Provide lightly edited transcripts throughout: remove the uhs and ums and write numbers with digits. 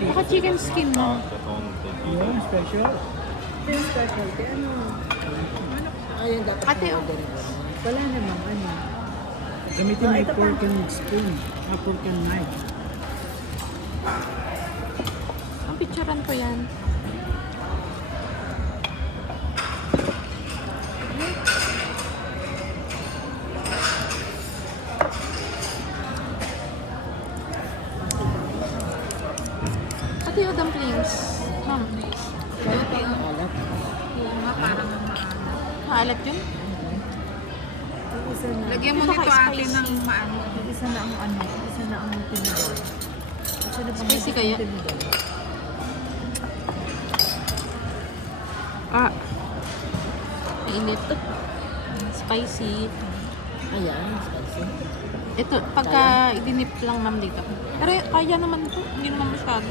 Baka chicken skin mo. Yun, special. Ito yung specialty. Ano? Ayun, dapat Ate, oh. order mo. Wala namang ano. Gamitin mo Oh, yung ito pa. pork and spoon. Pork and knife. Ang picturean ko yan. Ate, yung dumplings. Ma'am. Alat. Maalat yun? Yung isa na. Lagyan mo Baka nito ate spicy. ng maano. Yung isa na ang ano. Isa na ang tinidor. Isa na pang Spicy kaya? tinidor. Ah. Mainit. Spicy. Ayan, spicy. Ito, pagka idinip lang ma'am dito. Pero kaya naman ito. Hindi naman masyado.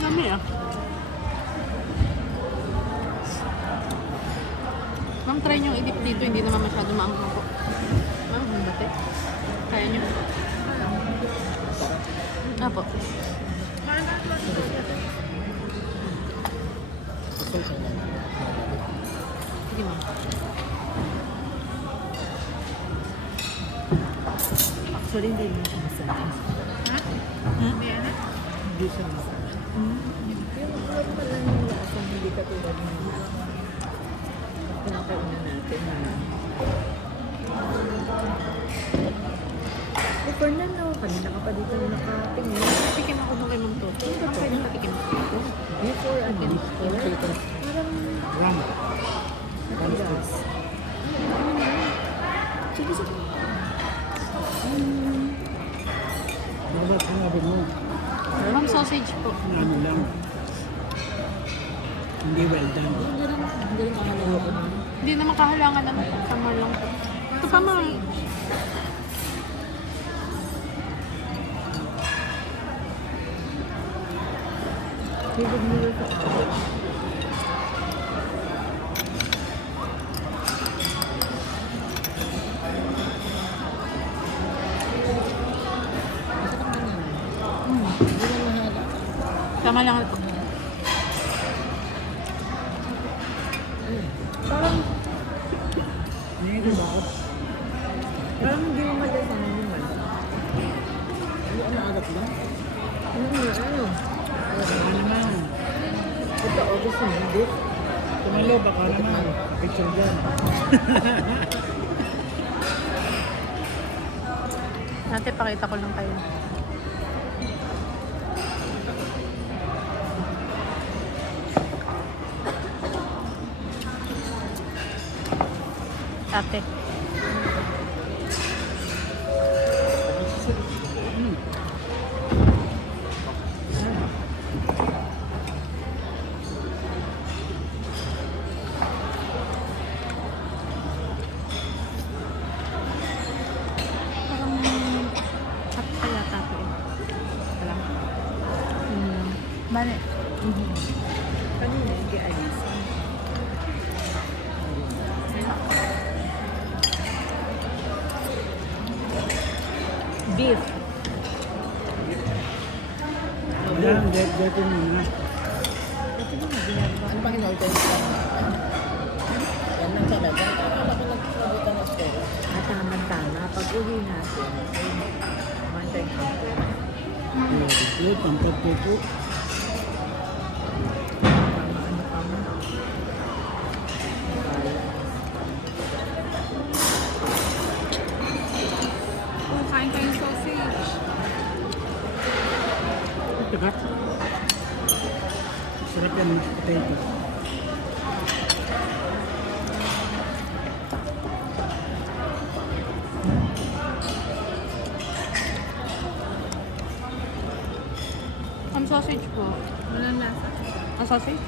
Yummy ah. Ma'am, try nyo idip dito. Hindi naman masyado maanghang po. Ma'am, ang bate. Kaya nyo. Apo. Sige ma'am. Actually, hindi mo siya masarap. Hindi na. Hindi siya masarap. Yung normal lang yung lasa, hindi katulad ng pinakainan natin. Eh, Fernando, kanina ka pa dito nakatingin. Tikim ako nung kay Ma'am Toto. Ang pwede patikim ako. Before ano, before. Parang Ram. matigas. Sige, sige. Dapat sinabi mo. Ma'am, sausage po. Ano lang. Hindi well done. Hindi rin kakalawa ko na. Hindi naman kahalangan ano. Summer lang po. Ito pa ma'am. Bibig mo rin sa college. Masarap na naman. Hindi na mahala. Tama lang ito. Parang, Hindi ito bakit? parang hindi mo malasahan yung man. Hindi, ano, alat lang? Ano? Ano naman? Ito, August na hindi. Tumalo, baka naman. Picture dyan. Ate, pakita ko lang kayo. Ate. Parang hot pa yata ito eh. Wala. Mali. Kanina, hindi alis. Beef. Ayan, dito muna. Ito na, ginagawa. Ano pang in-order mo? Yan lang talaga. Akala ko nagsasabutan ng store. At tama-tama. Pag uwi natin, mantay ko. Ito, tampat po po. Ano pa mo? Oh, kain kayong sausage. Ito ka. Sarap yan, potato. Ang sausage po. Walang lasa. Ang sausage?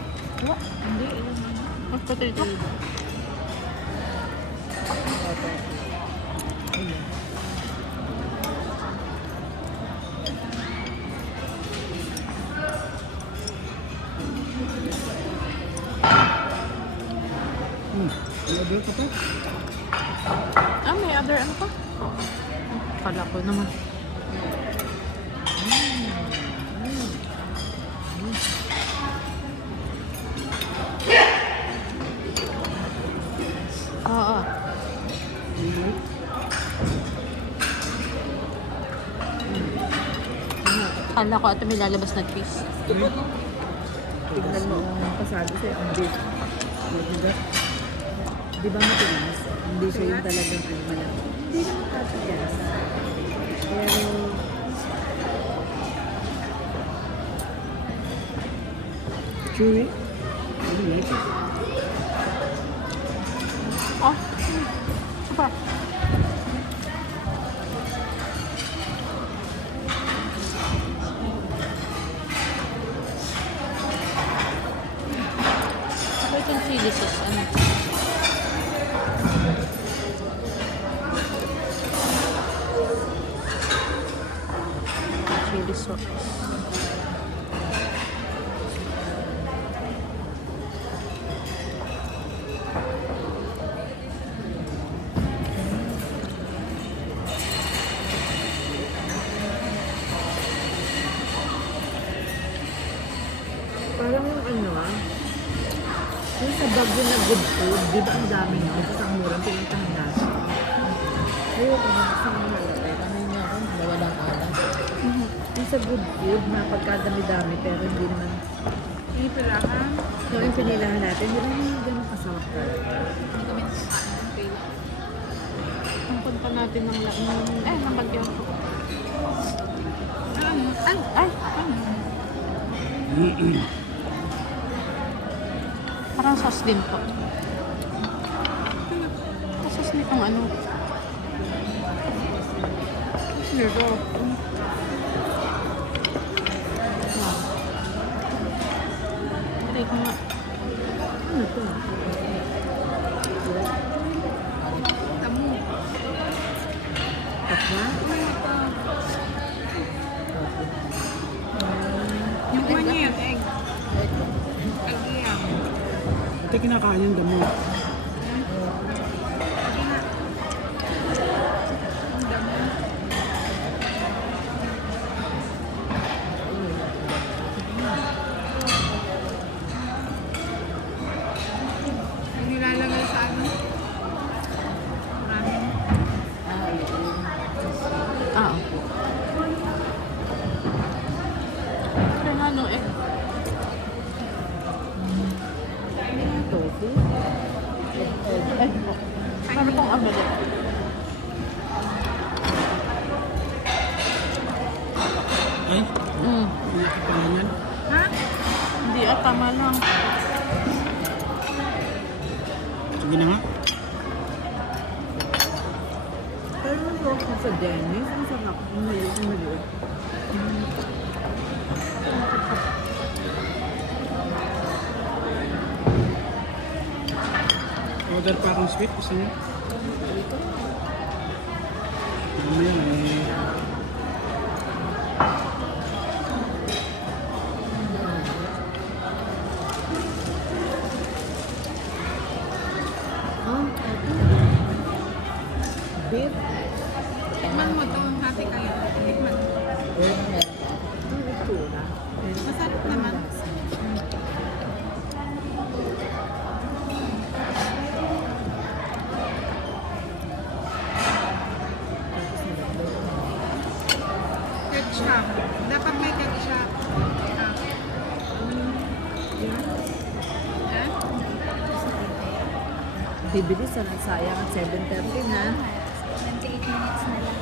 Wala. Hindi. Ang potato. Order ka pa? Ah, may other ano pa? Kala ko naman. Oo. Kala ko ito may lalabas na cheese. Tignan mo ang pasado sa'yo, ang beef. Di ba matigas? Hindi siya yung talagang ano malaki. Hindi naman katigas. Pero, Chewy. I really like it. Oh, super. Ito itong chili sauce. Ano? Chili sauce. parang yung ano yung sa Baguio na good food, di ba ang dami no? Kasi ang murang pinuntahan natin. Ayoko na kasi malaki. Ano yun ako? Nawalang alam. Yung sa good food, na pagkadami-dami, pero hindi naman, Hindi pala ha. yung pinilahan natin, hindi naman yung ganun kasarap talaga. Ang gamit sa kain. Okay. Ang punta natin ng ng Bagyo. Ano? Ay! Parang sauce din po. Ang sauce nitong ano. Dito. Wow. Try ko nga. Ano to? Tamo. Takwa? Yung manyet, egg. Egg yan. Ito kinakain yung damo. Yung nilalagay sa ano. Maraming. Ah, okay. Kaya nga no, eh. Tofu? Ay, po. Ano pong abala? Ay, Mm. pinakapalan yan. Ha? Hindi, tama lang. Sige na nga. Pero masarap ko sa Dennis. Ang sarap. Ang maliit. Order pa akong sweet. Gusto niyo? Mamaya may... Beef? Tikman mo to. Happy kayo. Tikman mo. Ang itsura. Masarap naman. Ketchup. Dapat may ketchup. Ah. Eh? Bibilis na sayang at 7:30 na. 28 minutes na lang.